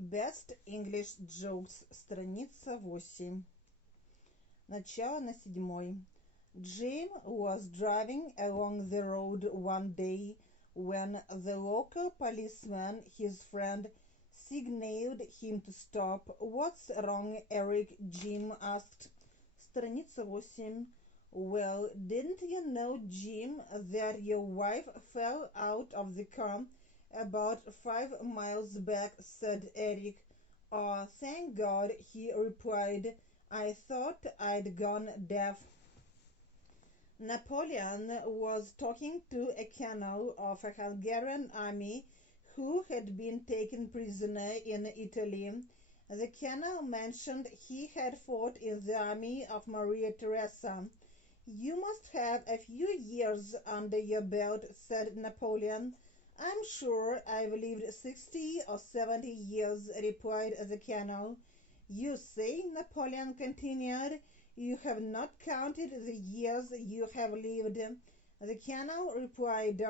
Best English Jokes, страница 8. Начало на 7. Jim was driving along the road one day when the local policeman, his friend, signaled him to stop. "What's wrong, Eric?" Jim asked. Страница 8. "Well, didn't you know, Jim, that your wife fell out of the car about 5 miles back?" said Eric. "Oh, thank God," he replied. "I thought I'd gone deaf." Napoleon was talking to a colonel of a Hungarian army who had been taken prisoner in Italy. The colonel mentioned he had fought in the army of Maria Theresa. "You must have a few years under your belt," said Napoleon. "I'm sure I've lived 60 or 70 years," replied the colonel. "You say," Napoleon continued, "you have not counted the years you have lived." The colonel replied,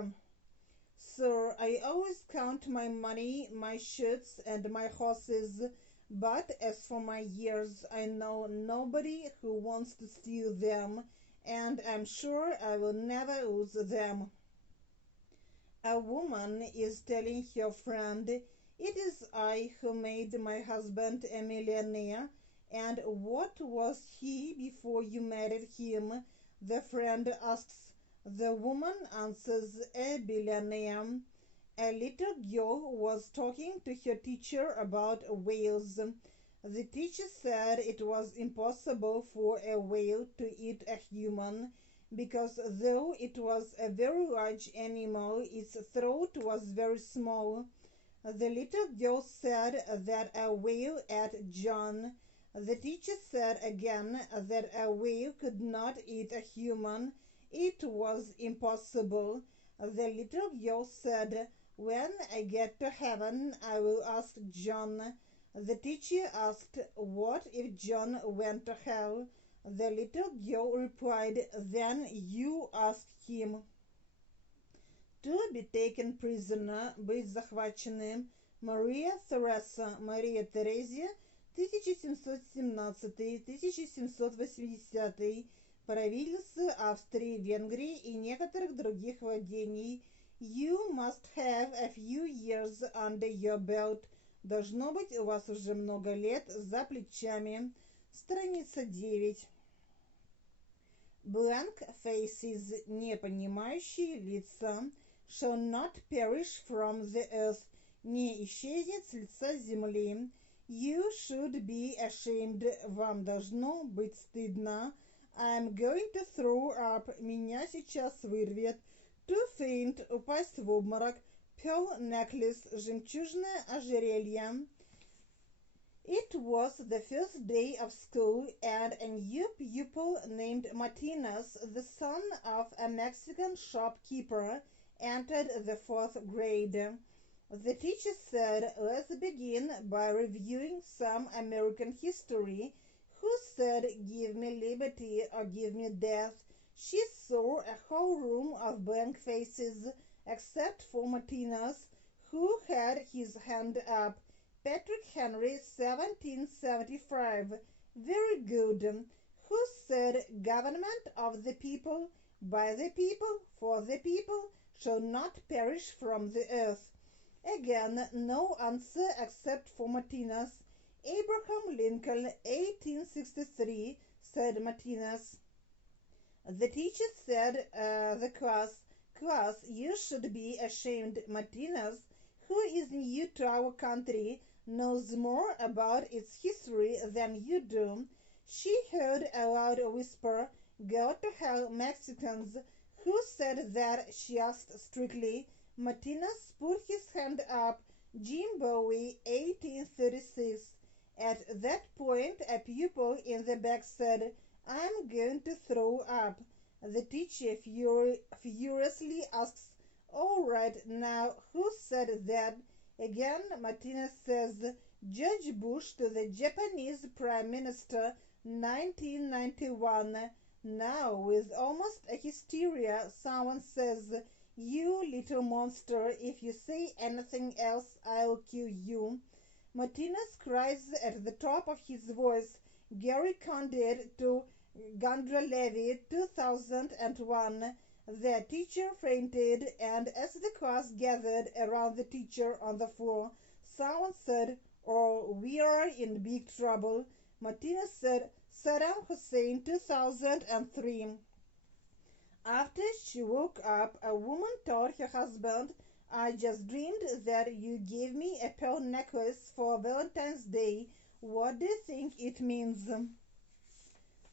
"Sir, I always count my money, my shirts, and my horses, but as for my years, I know nobody who wants to steal them, and I'm sure I will never lose them." A woman is telling her friend, "It is I who made my husband a millionaire." "And what was he before you married him?" the friend asks. The woman answers, "A billionaire." A little girl was talking to her teacher about whales. The teacher said it was impossible for a whale to eat a human, because though it was a very large animal, its throat was very small. The little girl said that a whale ate John. The teacher said again that a whale could not eat a human. It was impossible. The little girl said, "When I get to heaven, I will ask John." The teacher asked, "What if John went to hell?" The little girl replied, "Then you ask him." To be taken prisoner, быть захваченным. Maria Theresa, Мария Терезия, 1717-1780, правительство Австрии, Венгрии и некоторых других владений. You must have a few years under your belt. Должно быть, у вас уже много лет за плечами. Страница 9. Blank faces, непонимающие лица. Shall not perish from the earth, не исчезнет с лица земли. You should be ashamed, вам должно быть стыдно. I'm going to throw up, меня сейчас вырвет. To faint, упасть в обморок. Pearl necklace, жемчужное ожерелье. It was the first day of school, and a new pupil named Martinez, the son of a Mexican shopkeeper, entered the 4th grade. The teacher said, "Let's begin by reviewing some American history." Who said, "Give me liberty" or "Give me death"? She saw a whole room of blank faces, except for Martinez, who had his hand up. Patrick Henry, 1775. Very good. Who said, "Government of the people, by the people, for the people, shall not perish from the earth"? Again, no answer except for Martinez. Abraham Lincoln, 1863, said Martinez. The teacher said, the class, you should be ashamed. Martinez, who is new to our country, knows more about its history than you do." She heard a loud whisper, "Go to hell, Mexicans." Who said that? She asked strictly. Martinez put his hand up. Jim Bowie, 1836. At that point, a pupil in the back said, "I'm going to throw up." The teacher furiously asks, "All right, now, who said that?" Again, Martinez says, "George Bush to the Japanese Prime Minister, 1991. Now, with almost a hysteria, someone says, "You little monster, if you say anything else, I'll kill you." Martinez cries at the top of his voice. Gary Condit to Gundra Levy, 2001. The teacher fainted, and as the class gathered around the teacher on the floor, someone said, "Oh, we are in big trouble." Martinez said, Saddam Hussein, 2003. After she woke up, a woman told her husband, "I just dreamed that you gave me a pearl necklace for Valentine's Day. What do you think it means?"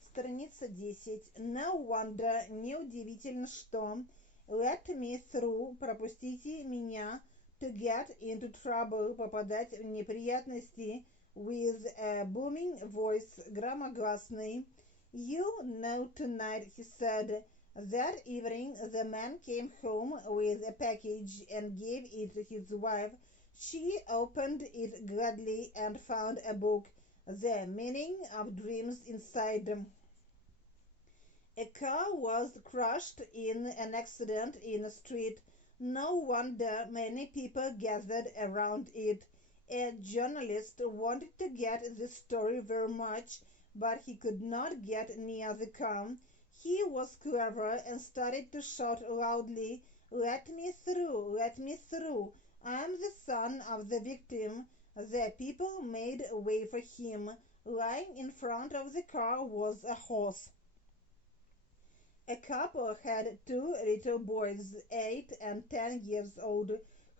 Страница 10. No wonder, неудивительно, что let me through, пропустите меня, to get into trouble, попадать в неприятности, with a booming voice, громогласный. You know tonight, he said. That evening the man came home with a package and gave it to his wife. She opened it gladly and found a book, The Meaning of Dreams, inside. A car was crushed in an accident in a street. No wonder many people gathered around it. A journalist wanted to get this story very much, but he could not get near the car. He was clever and started to shout loudly, "Let me through, let me through. I am the son of the victim." The people made way for him. Lying in front of the car was a horse. A couple had two little boys, 8 and 10 years old,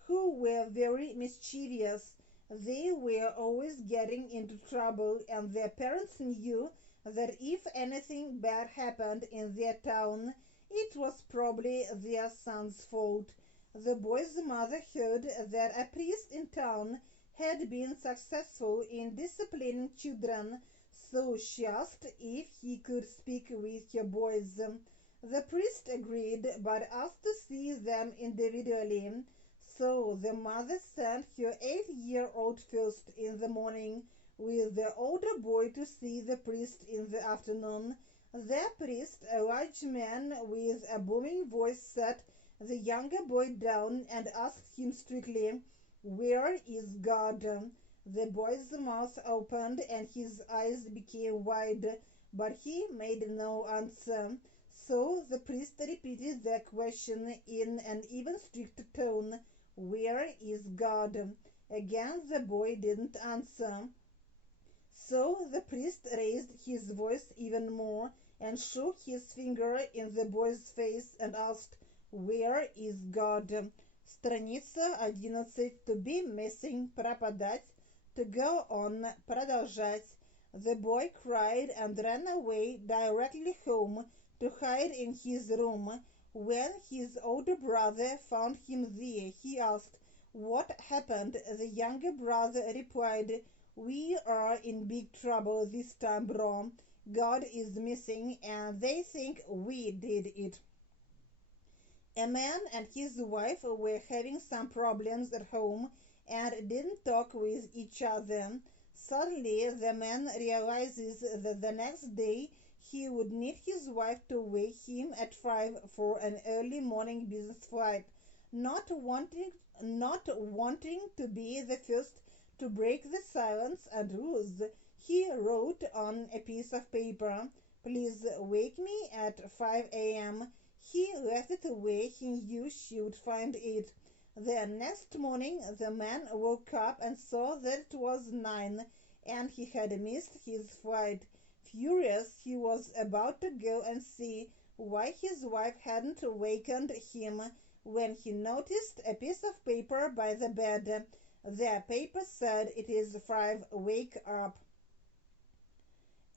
who were very mischievous. They were always getting into trouble, and their parents knew that if anything bad happened in their town, it was probably their son's fault. The boy's mother heard that a priest in town had been successful in disciplining children, so she asked if he could speak with her boys. The priest agreed, but asked to see them individually. So the mother sent her 8-year-old first in the morning, with the older boy to see the priest in the afternoon. The priest, a large man with a booming voice, sat the younger boy down and asked him strictly, "Where is God?" The boy's mouth opened and his eyes became wide, but he made no answer. So the priest repeated the question in an even stricter tone, "Where is God?" Again the boy didn't answer. So the priest raised his voice even more and shook his finger in the boy's face and asked, "Where is God?" Страница 11. To be missing, пропадать. To go on, продолжать. The boy cried and ran away directly home to hide in his room. When his older brother found him there, he asked, "What happened?" The younger brother replied, "We are in big trouble this time, bro. God is missing and they think we did it." A man and his wife were having some problems at home and didn't talk with each other. Suddenly, the man realizes that the next day he would need his wife to wake him at 5 for an early morning business flight. Not wanting to be the first to break the silence and rules, he wrote on a piece of paper, "Please wake me at 5 a.m. He left it where he knew she would find it. The next morning the man woke up and saw that it was 9 and he had missed his flight. Furious, he was about to go and see why his wife hadn't wakened him when he noticed a piece of paper by the bed. The paper said, "It is 5, wake up."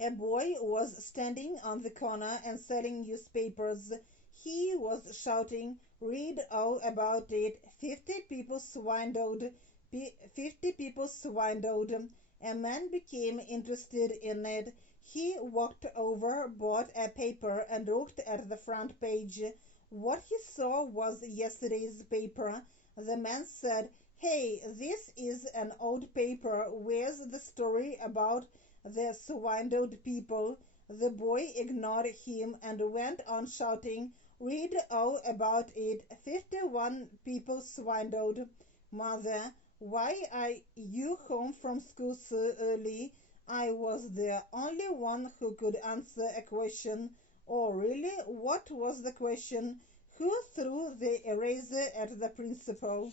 A boy was standing on the corner and selling newspapers. He was shouting, "Read all about it. 50 people swindled. 50 people swindled." A man became interested in it. He walked over, bought a paper, and looked at the front page. What he saw was yesterday's paper. The man said, "Hey, this is an old paper. Where's the story about the swindled people?" The boy ignored him and went on shouting, "Read all about it. 51 people swindled." "Mother, Why are you home from school so early? I was the only one who could answer a question. Oh, really? What was the question? Who threw the eraser at the principal?